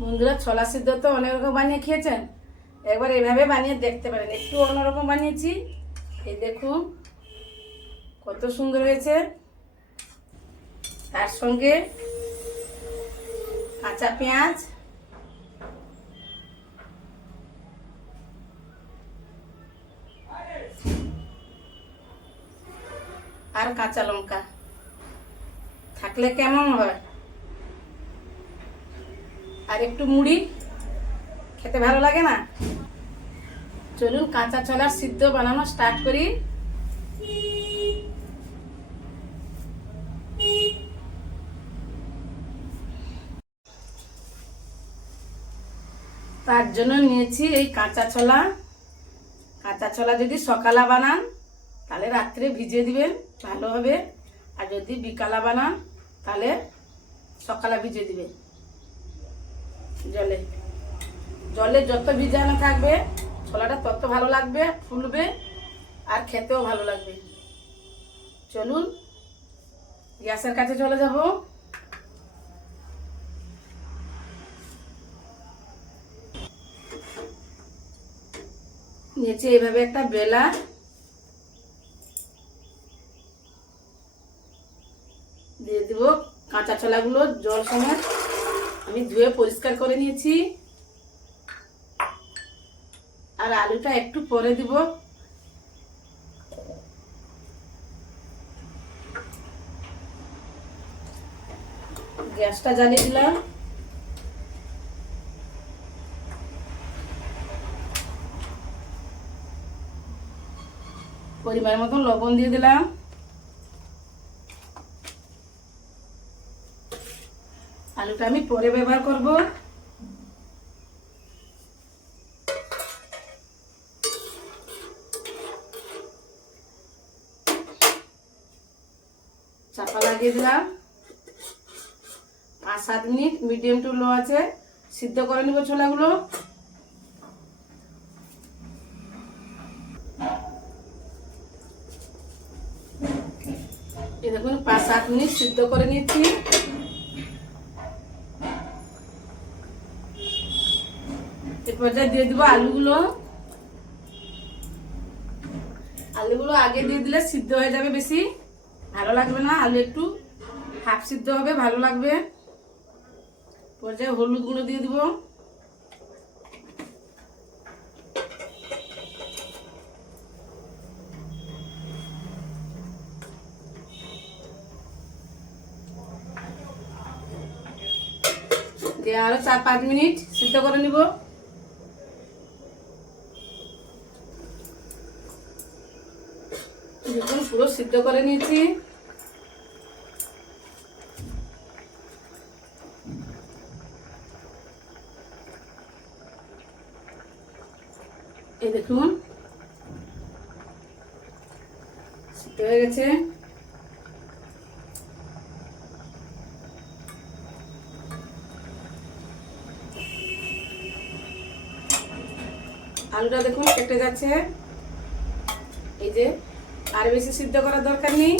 বন্ধুরা ছোলা সিদ্ধ তো অনেক রকম বানিয়ে খেয়েছেন। একবার এভাবে বানিয়ে দেখতে পারেন। একটু অন্যরকম বানিয়েছি। এই দেখুন, কত সুন্দর হয়েছে। তার সঙ্গে কাঁচা পেঁয়াজ। আর কাঁচা লঙ্কা। থাকলে কেমন হয়? আর একটু মুড়ি। খেতে ভালো লাগে না? চলুন, কাঁচা ছোলার সিদ্ধ বানানো স্টার্ট করি। তার জন্য নিয়েছি এই কাঁচা ছোলা। কাঁচা ছোলা যদি সকালা বানান, তাহলে রাত্রে ভিজিয়ে দিবেন, ভালো হবে। আর যদি বিকালা বানান, তাহলে সকালে ভিজিয়ে দিবেন। জলে। জলে যত ভিজানো থাকবে, ছোলাটা তত ভালো লাগবে, ফুলবে, আর খেতেও ভালো লাগবে। চলুন, গ্যাসের কাছে চলে যাব। নিচে এইভাবে একটা বেলা। দিয়ে দিব কাঁচা ছোলাগুলো জল সময় আমি ধুয়ে পরিষ্কার করে নিয়েছি। আর আলুটা একটু পরে দিব। গ্যাসটা জ্বালিয়ে দিলাম। পরিমাণ মতন লবণ দিয়ে দিলাম। আলুটা আমি পরে ব্যবহার করব। চাপা লাগিয়ে দিলাম। পাঁচ, সাত মিনিট মিডিয়াম টু লো আছে। সিদ্ধ করে নিব ছোলাগুলো। দেখুন, পাঁচ, সাত মিনিট সিদ্ধ করে নিচ্ছি। এরপর যা দিয়ে দিব আলুগুলো। আলুগুলো আগে দিয়ে দিলে সিদ্ধ হয়ে যাবে বেশি। ভালো লাগবে না, আলু একটু হাফ সিদ্ধ হবে, ভালো লাগবে। পর্যায়ে হলুদ গুঁড়ো দিয়ে দিব। দিয়ে আরও চার পাঁচ মিনিট সিদ্ধ করে নিব। দেখুন পুরো সিদ্ধ করে নিয়েছি। এই দেখুন। সিদ্ধ হয়ে গেছে। আলুটা দেখুন কেটে যাচ্ছে। এই যে আর বেশি সিদ্ধ করার দরকার নেই।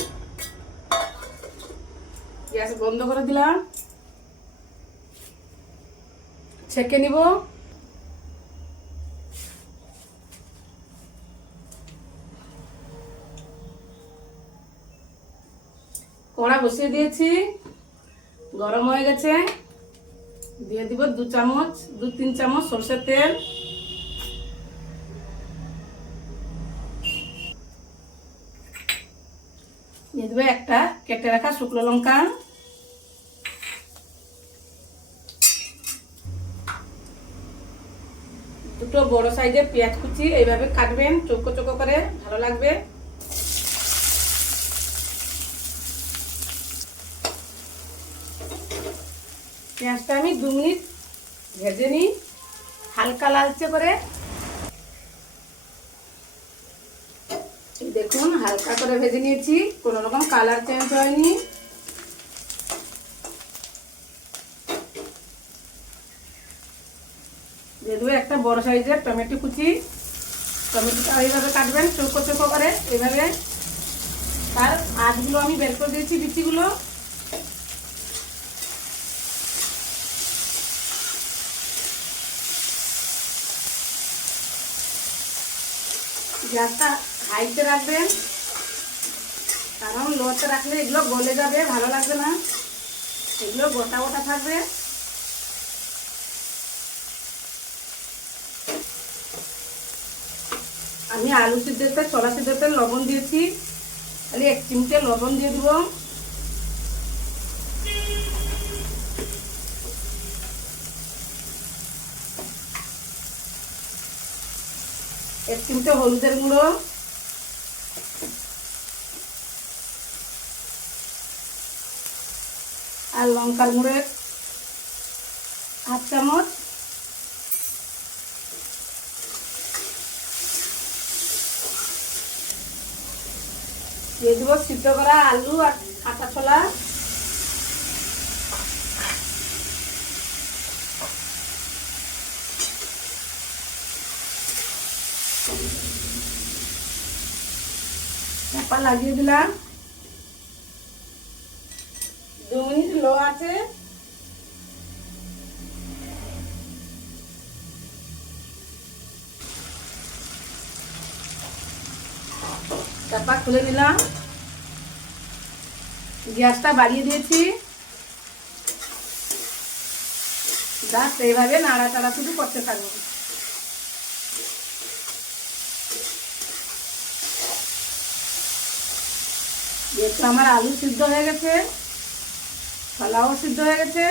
গ্যাস বন্ধ করে দিলাম। ছেঁকে নিব। কড়া বসিয়ে দিয়েছি। গরম হয়ে গেছে। দিয়ে দিব দু চামচ, দু তিন চামচ সরষের তেল। দিয়ে দেবো একটা কেটে রাখা শুকনো লঙ্কা দুটো বড় সাইজের পেঁয়াজ কুচি এইভাবে কাটবেন, চৌকো চৌকো করে, ভালো লাগবে। পেঁয়াজটা আমি দু মিনিট ভেজে নিই, হালকা লালচে করে। দেখুন, হালকা করে ভেজে নিয়েছি। কোনো রকম কালার চেঞ্জ হয়নি। দেবো একটা বড় সাইজের টমেটো কুচি, টমেটোটা এইভাবে কাটবেন চোখো চোখো করে এইভাবে। তার আধগুলো আমি বের করে দিয়েছি, বিচিগুলো। গ্যাসটা হাইতে রাখবেন। কারণ লোতে রাখলে এগুলো গলে যাবে, ভালো লাগবে না। এগুলো গোটা গোটা থাকবে। আমি আলু সিদ্ধতে ছোলা সিদ্ধতে লবণ দিয়েছি। খালি এক চিমটে লবণ দিয়ে দিব। এক চিমটে হলুদের গুঁড়ো। আর লঙ্কার গুঁড়ো হাফ চামচ। দিয়ে দেবো সিদ্ধ করা আলু আর কাঁচা ছোলা। লাগিয়ে দিলাম দু মিনিট লো আছে। চাপা খুলে দিলাম গ্যাসটা বাড়িয়ে দিয়েছি। জাস্ট এইভাবে নাড়াচাড়া শুধু করতে থাকব। যেহেতু আমার আলু সিদ্ধ হয়ে গেছে। ছোলাও সিদ্ধ হয়ে গেছে।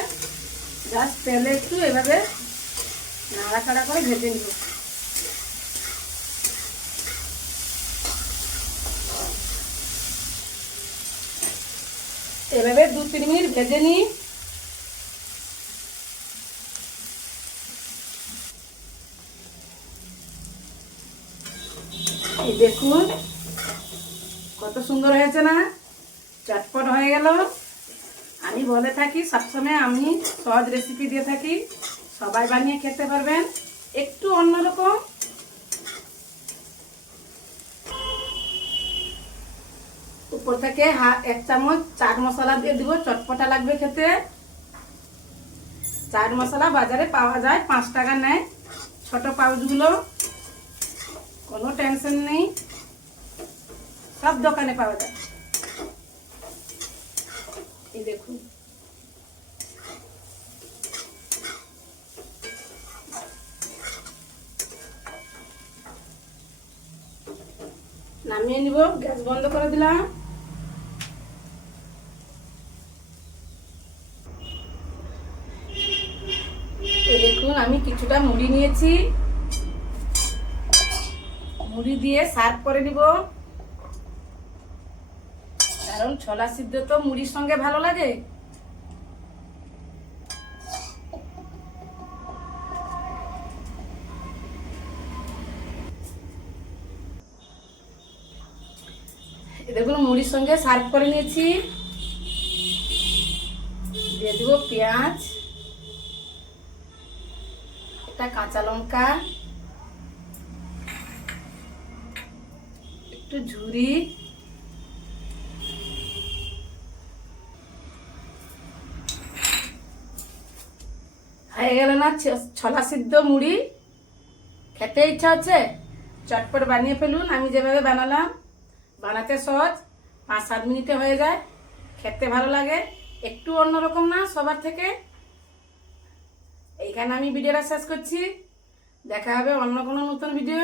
জাস্ট তেলে একটু এভাবে নাড়া নাড়াচাড়া করে ভেজে নিব। এভাবে দু তিন মিনিট ভেজে নিই। দেখুন, কত সুন্দর হয়েছে না? চটপট হয়ে গেল। আমি বলে থাকি, সবসময় আমি সহজ রেসিপি দিয়ে থাকি। সবাই বানিয়ে খেতে পারবেন। একটু অন্যরকম। উপর থেকে এক চামচ চাট মশলা দিয়ে দিব। চটপটা লাগবে খেতে। চাট মশলা বাজারে পাওয়া যায় পাঁচ টাকা নেয়। ছোট পাউচগুলো। কোনো টেনশন নেই। সব দোকানে পাওয়া যায়। এই দেখুন। নামিয়ে নিব, গ্যাস বন্ধ করে দিলাম। দেখুন, আমি কিছুটা মুড়ি নিয়েছি। মুড়ি দিয়ে সার্ভ করে নিব। কারণ ছোলা সিদ্ধ তো মুড়ির সঙ্গে ভালো লাগে। দেখুন, মুড়ির সঙ্গে সার্ভ করে নিয়েছি। দিয়ে দেব পেঁয়াজ, একটা কাঁচা লঙ্কা, একটু ঝুরি। হয়ে গেল না ছোলা সিদ্ধ মুড়ি। খেতে ইচ্ছা হচ্ছে চটপট বানিয়ে ফেলুন। আমি যেভাবে বানালাম, বানাতে সহজ। পাঁচ সাত মিনিটে হয়ে যায়। খেতে ভালো লাগে। একটু অন্যরকম না, সবার থেকে। এইখানে আমি ভিডিওটা শেষ করছি। দেখা হবে অন্য কোনো নতুন ভিডিও